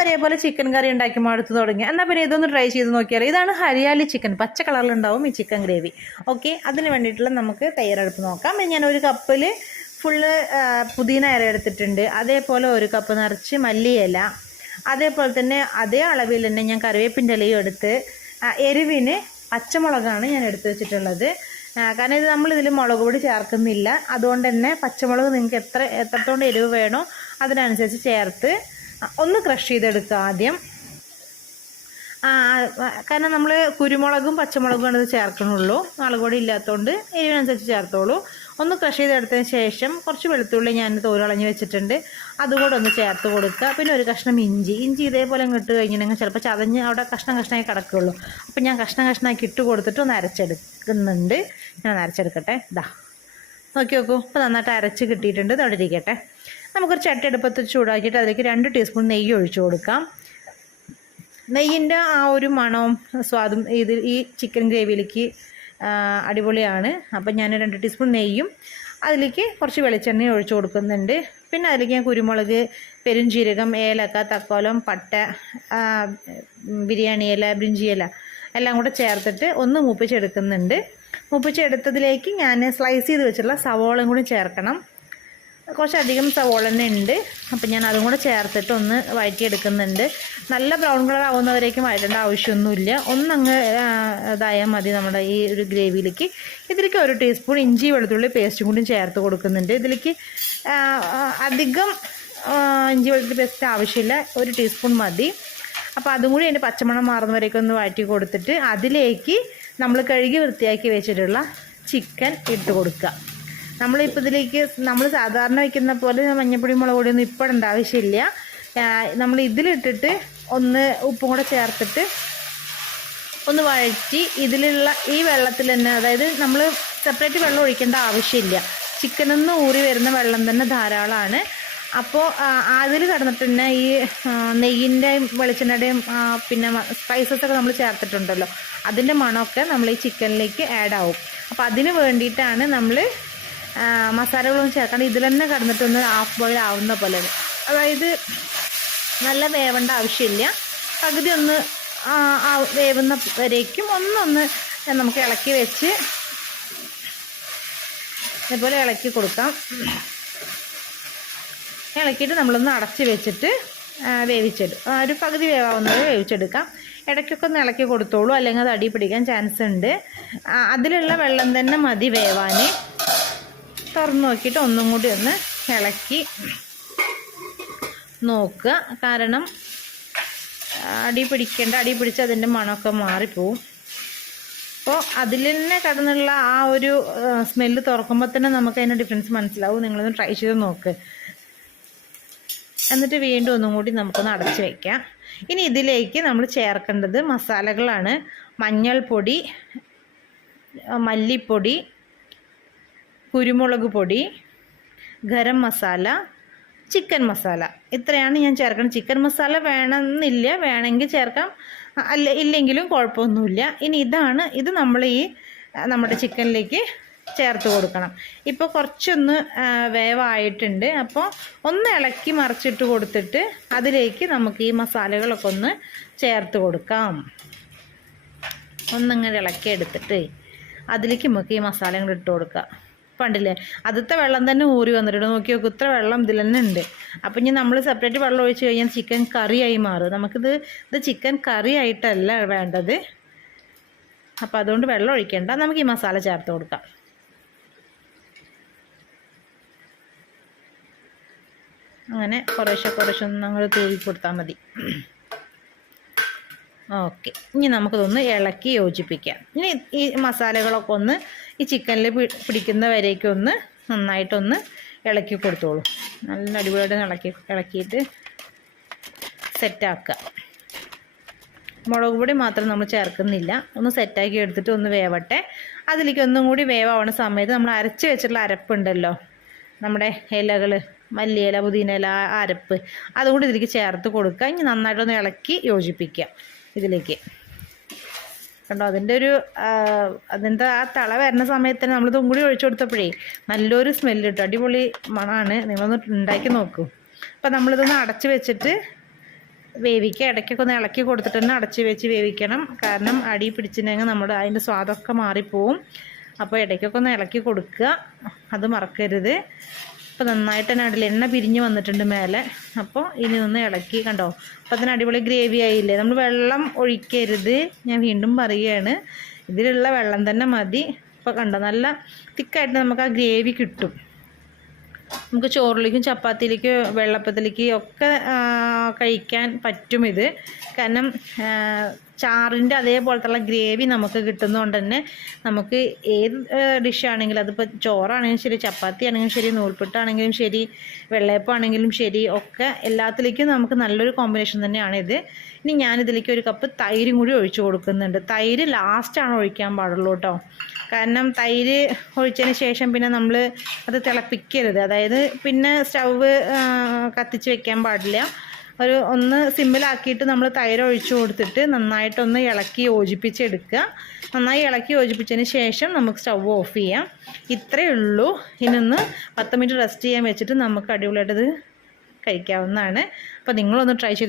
ഒരേപോലെ ചിക്കൻ കറി ഉണ്ടാക്കി മടുത്ത് തുടങ്ങി. എന്നാൽ പിന്നെ ഇതൊന്ന് ട്രൈ ചെയ്ത് നോക്കിയാൽ. ഇതാണ് ഹരിയാലി ചിക്കൻ, പച്ച കളറിലുണ്ടാവും ഈ ചിക്കൻ ഗ്രേവി. ഓക്കെ, അതിന് വേണ്ടിയിട്ടുള്ള നമുക്ക് തയ്യാറെടുപ്പ് നോക്കാം. ഞാൻ ഒരു കപ്പിൽ ഫുള്ള് പുതിന ഇല എടുത്തിട്ടുണ്ട്. അതേപോലെ ഒരു കപ്പ് നിറച്ച് മല്ലിയില, അതേപോലെ തന്നെ അതേ അളവിൽ തന്നെ ഞാൻ കറിവേപ്പിൻ്റെ ഇലയും എടുത്ത്, എരിവിന് പച്ചമുളകാണ് ഞാൻ എടുത്ത് വെച്ചിട്ടുള്ളത്. കാരണം ഇത് നമ്മളിതിൽ മുളക് പൊടി ചേർക്കുന്നില്ല. അതുകൊണ്ട് തന്നെ പച്ചമുളക് നിങ്ങൾക്ക് എത്രത്തോളം എരിവ് വേണോ അതിനനുസരിച്ച് ചേർത്ത് ഒന്ന് ക്രഷ് ചെയ്തെടുക്കുക ആദ്യം. കാരണം നമ്മൾ കുരുമുളകും പച്ചമുളകും ഇത് ചേർക്കണുള്ളൂ. മുളക് പൊടി ഇല്ലാത്തതുകൊണ്ട് എരിവിനനുസരിച്ച് ചേർത്തോളൂ. ഒന്ന് ക്രഷ് ചെയ്തെടുത്തതിന് ശേഷം കുറച്ച് വെളുത്തുള്ളി ഞാൻ തോലുകളഞ്ഞ് വെച്ചിട്ടുണ്ട്, അതുകൂടെ ഒന്ന് ചേർത്ത് കൊടുക്കുക. പിന്നെ ഒരു കഷ്ണം ഇഞ്ചി ഇതേപോലെ ഇട്ട് കഴിഞ്ഞിട്ടുണ്ടെങ്കിൽ ചിലപ്പോൾ ചതഞ്ഞ് അവിടെ കഷ്ണമായി കിടക്കുകയുള്ളൂ. അപ്പം ഞാൻ കഷ്ണമാക്കി ഇട്ട് കൊടുത്തിട്ട് ഒന്ന് അരച്ചെടുക്കുന്നുണ്ട്. ഞാൻ അരച്ചെടുക്കട്ടെ. ഇതാ നോക്കി നോക്കൂ, ഇപ്പോൾ നന്നായിട്ട് അരച്ച് കിട്ടിയിട്ടുണ്ട്. ഇത് അവിടെ ഇരിക്കട്ടെ. നമുക്കൊരു ചട്ടി അടുപ്പത്ത് ചൂടാക്കിയിട്ട് അതിലേക്ക് 2 ടീസ്പൂൺ നെയ്യ് ഒഴിച്ചു കൊടുക്കാം. നെയ്യിൻ്റെ ആ ഒരു മണവും സ്വാദും ഈ ചിക്കൻ ഗ്രേവിയിലേക്ക് അടിപൊളിയാണ്. അപ്പം ഞാൻ 2 ടീസ്പൂൺ നെയ്യും അതിലേക്ക് കുറച്ച് വെളിച്ചെണ്ണയും ഒഴിച്ചു കൊടുക്കുന്നുണ്ട്. പിന്നെ അതിലേക്ക് ഞാൻ കുരുമുളക്, പെരുംജീരകം, ഏലക്ക, തക്കോലം, പട്ട, ബിരിയാണി ഇല, ബ്രിഞ്ചി ഇല എല്ലാം കൂടെ ചേർത്തിട്ട് ഒന്ന് മൂപ്പിച്ചെടുക്കുന്നുണ്ട്. മൂപ്പിച്ചെടുത്തതിലേക്ക് ഞാൻ സ്ലൈസ് ചെയ്ത് വെച്ചിട്ടുള്ള സവോളയും കൂടി ചേർക്കണം. കുറച്ചധികം സവോള തന്നെ ഉണ്ട്. അപ്പം ഞാൻ അതും കൂടെ ചേർത്തിട്ട് ഒന്ന് വഴറ്റിയെടുക്കുന്നുണ്ട്. നല്ല ബ്രൗൺ കളർ ആവുന്നവരേക്കും വഴറ്റേണ്ട ആവശ്യമൊന്നുമില്ല. ഒന്നങ്ങ് ഇതായാൽ മതി നമ്മുടെ ഈ ഒരു ഗ്രേവിയിലേക്ക്. ഇതിലേക്ക് 1 ടീസ്പൂൺ ഇഞ്ചി വെളുത്തുള്ളി പേസ്റ്റും കൂടി ചേർത്ത് കൊടുക്കുന്നുണ്ട്. ഇതിലേക്ക് അധികം ഇഞ്ചി വെളുത്തുള്ളി പേസ്റ്റ് ആവശ്യമില്ല, 1 ടീസ്പൂൺ മതി. അപ്പോൾ അതും കൂടി അതിൻ്റെ പച്ചമണം മാറുന്നവരേക്കും ഒന്ന് വഴറ്റി കൊടുത്തിട്ട് അതിലേക്ക് നമ്മൾ കഴുകി വൃത്തിയാക്കി വെച്ചിട്ടുള്ള ചിക്കൻ ഇട്ട് കൊടുക്കുക. നമ്മളിപ്പോൾ ഇതിലേക്ക് നമ്മൾ സാധാരണ വയ്ക്കുന്ന പോലെ മഞ്ഞപ്പൊടി മുളക് പൊടിയൊന്നും ഇപ്പോൾ ഇടേണ്ട ആവശ്യമില്ല. നമ്മൾ ഇതിലിട്ടിട്ട് ഒന്ന് ഉപ്പും കൂടെ ചേർത്തിട്ട് ഒന്ന് വഴറ്റി ഇതിലുള്ള ഈ വെള്ളത്തിൽ തന്നെ, അതായത് നമ്മൾ സെപ്പറേറ്റ് വെള്ളം ഒഴിക്കേണ്ട ആവശ്യമില്ല. ചിക്കനിൽ നിന്ന് ഊറി വരുന്ന വെള്ളം തന്നെ ധാരാളമാണ്. അപ്പോൾ അതിൽ കിടന്നിട്ട് തന്നെ ഈ നെയ്യിൻ്റെയും വെളിച്ചെണ്ണയുടെയും പിന്നെ സ്പൈസസൊക്കെ നമ്മൾ ചേർത്തിട്ടുണ്ടല്ലോ, അതിൻ്റെ മണമൊക്കെ നമ്മൾ ഈ ചിക്കനിലേക്ക് ആഡ് ആവും. അപ്പോൾ അതിന് വേണ്ടിയിട്ടാണ് നമ്മൾ മസാലകളൊന്നും ചേർക്കാണ്ട് ഇതിൽ തന്നെ കിടന്നിട്ടൊന്ന് ഹാഫ് ബോയിൽ ആവുന്ന പോലെ, അതായത് നല്ല വേവേണ്ട ആവശ്യമില്ല. പകുതി ഒന്ന് വേവുന്ന വരേക്കും ഒന്ന് നമുക്ക് ഇളക്കി വെച്ച് ഇതേപോലെ ഇളക്കി കൊടുക്കാം. ഇളക്കിയിട്ട് നമ്മളൊന്ന് അടച്ച് വെച്ചിട്ട് ഒരു പകുതി വേവാവുന്നത് വേവിച്ചെടുക്കാം. ഇടയ്ക്കൊക്കെ ഒന്ന് ഇളക്കി കൊടുത്തോളൂ, അല്ലെങ്കിൽ അത് അടി പിടിക്കാൻ ചാൻസ് ഉണ്ട്. അതിലുള്ള വെള്ളം തന്നെ മതി വേവാൻ. തുറന്ന് നോക്കിയിട്ട് ഒന്നും കൂടി ഒന്ന് ഇളക്കി നോക്കുക. കാരണം അടി പിടിച്ച് അതിൻ്റെ മണമൊക്കെ മാറിപ്പോവും. അപ്പോൾ അതിൽ തന്നെ കിടന്നുള്ള ആ ഒരു സ്മെല്ല് തുറക്കുമ്പോൾ തന്നെ നമുക്ക് അതിൻ്റെ ഡിഫറൻസ് മനസ്സിലാവും. നിങ്ങളൊന്ന് ട്രൈ ചെയ്ത് നോക്ക്. എന്നിട്ട് വീണ്ടും ഒന്നും കൂടി നമുക്കൊന്ന് അടച്ച് വയ്ക്കാം. ഇനി ഇതിലേക്ക് നമ്മൾ ചേർക്കേണ്ടത് മസാലകളാണ്. മഞ്ഞൾപ്പൊടി, മല്ലിപ്പൊടി, കുരുമുളക് പൊടി, ഗരം മസാല, ചിക്കൻ മസാല, ഇത്രയാണ് ഞാൻ ചേർക്കണം. ചിക്കൻ മസാല വേണമെന്നില്ല, വേണമെങ്കിൽ ചേർക്കാം, ഇല്ലെങ്കിലും കുഴപ്പമൊന്നുമില്ല. ഇനി ഇത് നമ്മൾ നമ്മുടെ ചിക്കനിലേക്ക് ചേർത്ത് കൊടുക്കണം. ഇപ്പോൾ കുറച്ചൊന്ന് വേവായിട്ടുണ്ട്. അപ്പോൾ ഒന്ന് ഇളക്കി മറിച്ചിട്ട് കൊടുത്തിട്ട് അതിലേക്ക് നമുക്ക് ഈ മസാലകളൊക്കെ ഒന്ന് ചേർത്ത് കൊടുക്കാം. ഒന്നിങ്ങനെ ഇളക്കി എടുത്തിട്ട് അതിലേക്ക് നമുക്ക് ഈ മസാലകൾ ഇട്ട് കൊടുക്കാം. പണ്ടില്ലേ ആദ്യത്തെ വെള്ളം തന്നെ ഊറി വന്നിട്ടുണ്ട്. നോക്കി നോക്കും, ഇത്ര വെള്ളം ഇതിൽ തന്നെ ഉണ്ട്. അപ്പം ഇനി നമ്മൾ സെപ്പറേറ്റ് വെള്ളം ഒഴിച്ച് കഴിഞ്ഞാൽ ചിക്കൻ കറിയായി മാറും. ഇത് ചിക്കൻ കറി ആയിട്ടല്ല വേണ്ടത്. അപ്പം അതുകൊണ്ട് വെള്ളം ഒഴിക്കേണ്ട, നമുക്ക് ഈ മസാല ചേർത്ത് കൊടുക്കാം. അങ്ങനെ കുറേശ്ശെ ഒന്ന് നമ്മൾ തൂവി കൊടുത്താൽ മതി. ഓക്കെ, ഇനി നമുക്കിതൊന്ന് ഇളക്കി യോജിപ്പിക്കാം. ഇനി ഈ മസാലകളൊക്കെ ഒന്ന് ഈ ചിക്കനിൽ പിടിക്കുന്ന വരേക്കും ഒന്ന് നന്നായിട്ടൊന്ന് ഇളക്കി കൊടുത്തോളൂ. നല്ല അടിപൊളിയായിട്ട് ഇളക്കിയിട്ട് സെറ്റാക്കുക. മുളക് പൊടി മാത്രം നമ്മൾ ചേർക്കുന്നില്ല, ഒന്ന് സെറ്റാക്കി എടുത്തിട്ട് ഒന്ന് വേവട്ടെ. അതിലേക്ക് ഒന്നും കൂടി വേവാവുന്ന സമയത്ത് നമ്മൾ അരച്ച് വെച്ചിട്ടുള്ള അരപ്പുണ്ടല്ലോ, നമ്മുടെ ഇലകൾ, മല്ലിയില, പുതിന ഇല, അരപ്പ്, അതുകൂടി ഇതിലേക്ക് ചേർത്ത് കൊടുക്കുക. ഇനി നന്നായിട്ടൊന്ന് ഇളക്കി യോജിപ്പിക്കുക. ഇതിലേക്ക് കണ്ടോ, അതിൻ്റെ ആ തള വരുന്ന സമയത്ത് തന്നെ നമ്മളിതും കൂടി ഒഴിച്ചു കൊടുത്തപ്പോഴേ നല്ലൊരു സ്മെല്ല് കിട്ടും. അടിപൊളി മണമാണ്. നിങ്ങളൊന്ന് ഉണ്ടാക്കി നോക്കൂ. അപ്പോൾ നമ്മളിതൊന്ന് അടച്ച് വെച്ചിട്ട് വേവിക്കുക. ഇടയ്ക്കൊക്കെ ഒന്ന് ഇളക്കി കൊടുത്തിട്ട് തന്നെ അടച്ച് വെച്ച് വേവിക്കണം. കാരണം അടി പിടിച്ചിട്ടുണ്ടെങ്കിൽ നമ്മുടെ അതിൻ്റെ സ്വാദൊക്കെ മാറിപ്പോവും. അപ്പോൾ ഇടയ്ക്കൊക്കെ ഒന്ന് ഇളക്കി കൊടുക്കുക, അത് മറക്കരുത്. അപ്പോൾ നന്നായിട്ട് തന്നെ അടിയിൽ എണ്ണ പിരിഞ്ഞ് വന്നിട്ടുണ്ട് മേലെ. അപ്പോൾ ഇനി ഒന്ന് ഇളക്കി കണ്ടോ. അപ്പോൾ അതിന് അടിപൊളി ഗ്രേവി ആയില്ലേ. നമ്മൾ വെള്ളം ഒഴിക്കരുത്, ഞാൻ വീണ്ടും പറയുകയാണ്, ഇതിലുള്ള വെള്ളം തന്നെ മതി. ഇപ്പോൾ കണ്ടോ നല്ല തിക്കായിട്ട് നമുക്ക് ആ ഗ്രേവി കിട്ടും. നമുക്ക് ചോറിലേക്കും ചപ്പാത്തിയിലേക്കും വെള്ളപ്പത്തിലേക്കും ഒക്കെ കഴിക്കാൻ പറ്റും ഇത്. കാരണം ചാറിൻ്റെ അതേപോലത്തുള്ള ഗ്രേവി നമുക്ക് കിട്ടുന്നതുകൊണ്ട് തന്നെ നമുക്ക് ഏത് ഡിഷാണെങ്കിലും, അതിപ്പോൾ ചോറാണെങ്കിലും ശരി, ചപ്പാത്തി ആണെങ്കിലും ശരി, നൂൽപുട്ടാണെങ്കിലും ശരി, വെള്ളയപ്പമാണെങ്കിലും ശരി, ഒക്കെ എല്ലാത്തിലേക്കും നമുക്ക് നല്ലൊരു കോമ്പിനേഷൻ തന്നെയാണിത്. ഇനി ഞാനിതിലേക്ക് ഒരു കപ്പ് തൈരും കൂടി ഒഴിച്ചു കൊടുക്കുന്നുണ്ട്. തൈര് ലാസ്റ്റാണ് ഒഴിക്കാൻ പാടുള്ളൂ കേട്ടോ. കാരണം തൈര് ഒഴിച്ചതിന് ശേഷം പിന്നെ നമ്മൾ അത് തിളപ്പിക്കരുത്. അതായത് പിന്നെ സ്റ്റൗവ് കത്തിച്ച് വെക്കാൻ പാടില്ല. ഒന്ന് സിമ്മിലാക്കിയിട്ട് നമ്മൾ തൈര് ഒഴിച്ചു കൊടുത്തിട്ട് നന്നായിട്ടൊന്ന് ഇളക്കി യോജിപ്പിച്ചെടുക്കുക. നന്നായി ഇളക്കി യോജിപ്പിച്ചതിന് ശേഷം നമുക്ക് സ്റ്റൗവ് ഓഫ് ചെയ്യാം. ഇത്രയേ ഉള്ളൂ. ഇനൊന്ന് 10 മിനിറ്റ് റെസ്റ്റ് ചെയ്യാൻ വെച്ചിട്ട് നമുക്ക് അടിപൊളിയായിട്ടത് കഴിക്കാവുന്നതാണ്. അപ്പോൾ നിങ്ങളൊന്ന് ട്രൈ ചെയ്ത്